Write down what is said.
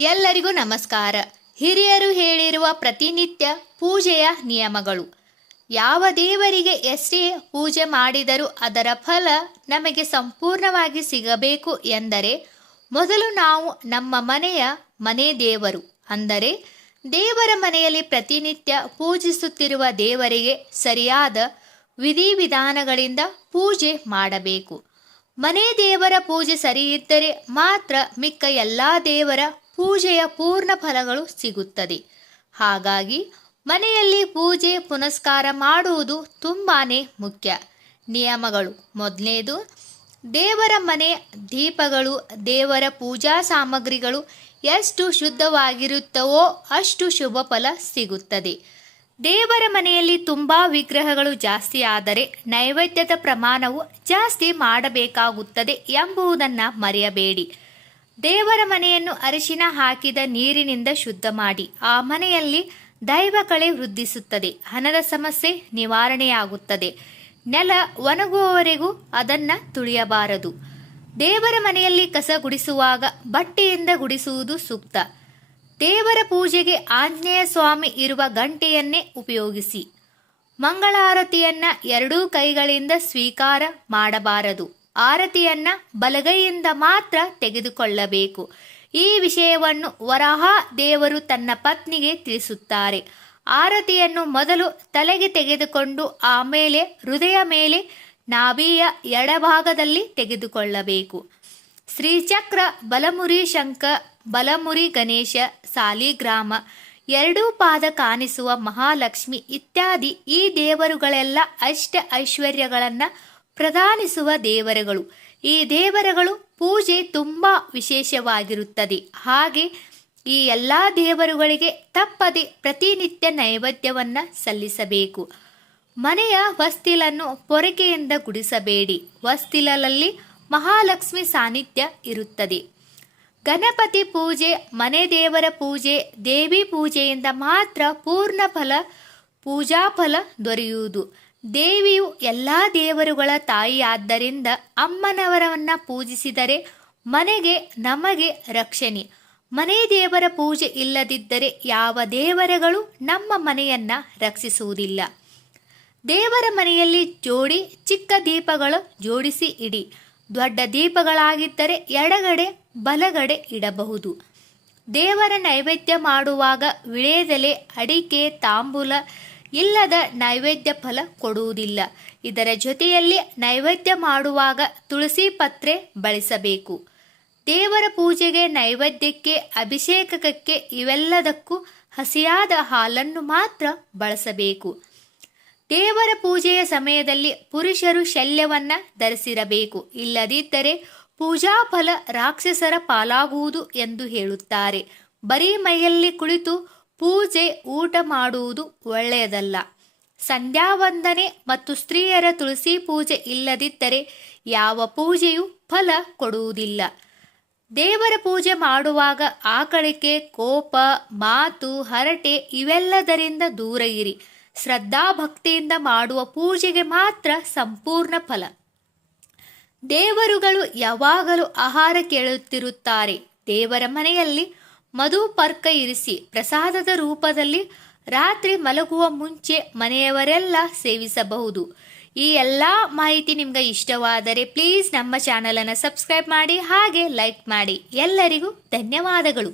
ಎಲ್ಲರಿಗೂ ನಮಸ್ಕಾರ. ಹಿರಿಯರು ಹೇಳಿರುವ ಪ್ರತಿನಿತ್ಯ ಪೂಜೆಯ ನಿಯಮಗಳು. ಯಾವ ದೇವರಿಗೆ ಎಷ್ಟೇ ಪೂಜೆ ಮಾಡಿದರೂ ಅದರ ಫಲ ನಮಗೆ ಸಂಪೂರ್ಣವಾಗಿ ಸಿಗಬೇಕು ಎಂದರೆ ಮೊದಲು ನಾವು ನಮ್ಮ ಮನೆ ದೇವರು ಅಂದರೆ ದೇವರ ಮನೆಯಲ್ಲಿ ಪ್ರತಿನಿತ್ಯ ಪೂಜಿಸುತ್ತಿರುವ ದೇವರಿಗೆ ಸರಿಯಾದ ವಿಧಿವಿಧಾನಗಳಿಂದ ಪೂಜೆ ಮಾಡಬೇಕು. ಮನೆ ದೇವರ ಪೂಜೆ ಸರಿಯಿದ್ದರೆ ಮಾತ್ರ ಮಿಕ್ಕ ಎಲ್ಲ ದೇವರ ಪೂಜೆಯ ಪೂರ್ಣ ಫಲಗಳು ಸಿಗುತ್ತದೆ. ಹಾಗಾಗಿ ಮನೆಯಲ್ಲಿ ಪೂಜೆ ಪುನಸ್ಕಾರ ಮಾಡುವುದು ತುಂಬಾನೇ ಮುಖ್ಯ. ನಿಯಮಗಳು: ಮೊದಲನೇದು, ದೇವರ ಮನೆ ದೀಪಗಳು, ದೇವರ ಪೂಜಾ ಸಾಮಗ್ರಿಗಳು ಎಷ್ಟು ಶುದ್ಧವಾಗಿರುತ್ತವೋ ಅಷ್ಟು ಶುಭ ಫಲ ಸಿಗುತ್ತದೆ. ದೇವರ ಮನೆಯಲ್ಲಿ ತುಂಬಾ ವಿಗ್ರಹಗಳು ಜಾಸ್ತಿ ಆದರೆ ನೈವೇದ್ಯದ ಪ್ರಮಾಣವು ಜಾಸ್ತಿ ಮಾಡಬೇಕಾಗುತ್ತದೆ ಎಂಬುದನ್ನು ಮರೆಯಬೇಡಿ. ದೇವರ ಮನೆಯನ್ನು ಅರಿಶಿನ ಹಾಕಿದ ನೀರಿನಿಂದ ಶುದ್ಧ ಮಾಡಿ. ಆ ಮನೆಯಲ್ಲಿ ದೈವ ಕಳೆ ವೃದ್ಧಿಸುತ್ತದೆ, ಹಣದ ಸಮಸ್ಯೆ ನಿವಾರಣೆಯಾಗುತ್ತದೆ. ನೆಲ ಒಣಗುವವರೆಗೂ ಅದನ್ನು ತುಳಿಯಬಾರದು. ದೇವರ ಮನೆಯಲ್ಲಿ ಕಸ ಗುಡಿಸುವಾಗ ಬಟ್ಟೆಯಿಂದ ಗುಡಿಸುವುದು ಸೂಕ್ತ. ದೇವರ ಪೂಜೆಗೆ ಆಂಜನೇಯ ಸ್ವಾಮಿ ಇರುವ ಗಂಟೆಯನ್ನೇ ಉಪಯೋಗಿಸಿ. ಮಂಗಳಾರತಿಯನ್ನ ಎರಡೂ ಕೈಗಳಿಂದ ಸ್ವೀಕಾರ ಮಾಡಬಾರದು. ಆರತಿಯನ್ನ ಬಲಗೈಯಿಂದ ಮಾತ್ರ ತೆಗೆದುಕೊಳ್ಳಬೇಕು. ಈ ವಿಷಯವನ್ನು ವರಾಹ ದೇವರು ತನ್ನ ಪತ್ನಿಗೆ ತಿಳಿಸುತ್ತಾರೆ. ಆರತಿಯನ್ನು ಮೊದಲು ತಲೆಗೆ ತೆಗೆದುಕೊಂಡು ಆಮೇಲೆ ಹೃದಯ ಮೇಲೆ ನಾಭಿಯ ಎಡಭಾಗದಲ್ಲಿ ತೆಗೆದುಕೊಳ್ಳಬೇಕು. ಶ್ರೀಚಕ್ರ, ಬಲಮುರಿ ಶಂಖ, ಬಲಮುರಿ ಗಣೇಶ, ಸಾಲಿಗ್ರಾಮ, ಎರಡೂ ಪಾದ ಕಾಣಿಸುವ ಮಹಾಲಕ್ಷ್ಮಿ ಇತ್ಯಾದಿ ಈ ದೇವರುಗಳೆಲ್ಲ ಅಷ್ಟ ಐಶ್ವರ್ಯಗಳನ್ನು ಪ್ರದಾನಿಸುವ ದೇವರುಗಳು. ಈ ದೇವರುಗಳು ಪೂಜೆ ತುಂಬಾ ವಿಶೇಷವಾಗಿರುತ್ತದೆ. ಹಾಗೆ ಈ ಎಲ್ಲ ದೇವರುಗಳಿಗೆ ತಪ್ಪದೆ ಪ್ರತಿನಿತ್ಯ ನೈವೇದ್ಯವನ್ನ ಸಲ್ಲಿಸಬೇಕು. ಮನೆಯ ಹೊಸ್ತಿಲನ್ನು ಪೊರಕೆಯಿಂದ ಗುಡಿಸಬೇಡಿ. ಹೊಸ್ತಿಲಲ್ಲಿ ಮಹಾಲಕ್ಷ್ಮಿ ಸಾನ್ನಿಧ್ಯ ಇರುತ್ತದೆ. ಗಣಪತಿ ಪೂಜೆ, ಮನೆ ದೇವರ ಪೂಜೆ, ದೇವಿ ಪೂಜೆಯಿಂದ ಮಾತ್ರ ಪೂರ್ಣ ಫಲ, ಪೂಜಾ ಫಲ ದೊರೆಯುವುದು. ದೇವಿಯು ಎಲ್ಲ ದೇವರುಗಳ ತಾಯಿಯಾದ್ದರಿಂದ ಅಮ್ಮನವರನ್ನ ಪೂಜಿಸಿದರೆ ಮನೆಗೆ ನಮಗೆ ರಕ್ಷಣೆ. ಮನೆ ದೇವರ ಪೂಜೆ ಇಲ್ಲದಿದ್ದರೆ ಯಾವ ದೇವರುಗಳು ನಮ್ಮ ಮನೆಯನ್ನ ರಕ್ಷಿಸುವುದಿಲ್ಲ. ದೇವರ ಮನೆಯಲ್ಲಿ ಜೋಡಿ ಚಿಕ್ಕ ದೀಪಗಳು ಜೋಡಿಸಿ ಇಡಿ. ದೊಡ್ಡ ದೀಪಗಳಾಗಿದ್ದರೆ ಎಡಗಡೆ ಬಲಗಡೆ ಇಡಬಹುದು. ದೇವರ ನೈವೇದ್ಯ ಮಾಡುವಾಗ ವಿಳೆದೆಲೆ, ಅಡಿಕೆ, ತಾಂಬೂಲ ಇಲ್ಲದ ನೈವೇದ್ಯ ಫಲ ಕೊಡುವುದಿಲ್ಲ. ಇದರ ಜೊತೆಯಲ್ಲಿ ನೈವೇದ್ಯ ಮಾಡುವಾಗ ತುಳಸಿ ಪತ್ರೆ ಬಳಸಬೇಕು. ದೇವರ ಪೂಜೆಗೆ, ನೈವೇದ್ಯಕ್ಕೆ, ಅಭಿಷೇಕಕ್ಕೆ ಇವೆಲ್ಲದಕ್ಕೂ ಹಸಿಯಾದ ಹಾಲನ್ನು ಮಾತ್ರ ಬಳಸಬೇಕು. ದೇವರ ಪೂಜೆಯ ಸಮಯದಲ್ಲಿ ಪುರುಷರು ಶಲ್ಯವನ್ನ ಧರಿಸಿರಬೇಕು. ಇಲ್ಲದಿದ್ದರೆ ಪೂಜಾ ಫಲ ರಾಕ್ಷಸರ ಪಾಲಾಗುವುದು ಎಂದು ಹೇಳುತ್ತಾರೆ. ಬರೀ ಮೈಯಲ್ಲಿ ಕುಳಿತು ಪೂಜೆ ಊಟ ಮಾಡುವುದು ಒಳ್ಳೆಯದಲ್ಲ. ಸಂಧ್ಯಾ ವಂದನೆ ಮತ್ತು ಸ್ತ್ರೀಯರ ತುಳಸಿ ಪೂಜೆ ಇಲ್ಲದಿದ್ದರೆ ಯಾವ ಪೂಜೆಯೂ ಫಲ ಕೊಡುವುದಿಲ್ಲ. ದೇವರ ಪೂಜೆ ಮಾಡುವಾಗ ಆಕಳಿಕೆ, ಕೋಪ, ಮಾತು, ಹರಟೆ ಇವೆಲ್ಲದರಿಂದ ದೂರ ಇರಿ. ಶ್ರದ್ಧಾ ಭಕ್ತಿಯಿಂದ ಮಾಡುವ ಪೂಜೆಗೆ ಮಾತ್ರ ಸಂಪೂರ್ಣ ಫಲ. ದೇವರುಗಳು ಯಾವಾಗಲೂ ಆಹಾರ ಕೇಳುತ್ತಿರುತ್ತಾರೆ. ದೇವರ ಮನೆಯಲ್ಲಿ ಮಧುಪರ್ಕ ಇರಿಸಿ ಪ್ರಸಾದದ ರೂಪದಲ್ಲಿ ರಾತ್ರಿ ಮಲಗುವ ಮುಂಚೆ ಮನೆಯವರೆಲ್ಲ ಸೇವಿಸಬಹುದು. ಈ ಎಲ್ಲ ಮಾಹಿತಿ ನಿಮ್ಗೆ ಇಷ್ಟವಾದರೆ ಪ್ಲೀಸ್ ನಮ್ಮ ಚಾನಲನ್ನು ಸಬ್ಸ್ಕ್ರೈಬ್ ಮಾಡಿ, ಹಾಗೆ ಲೈಕ್ ಮಾಡಿ. ಎಲ್ಲರಿಗೂ ಧನ್ಯವಾದಗಳು.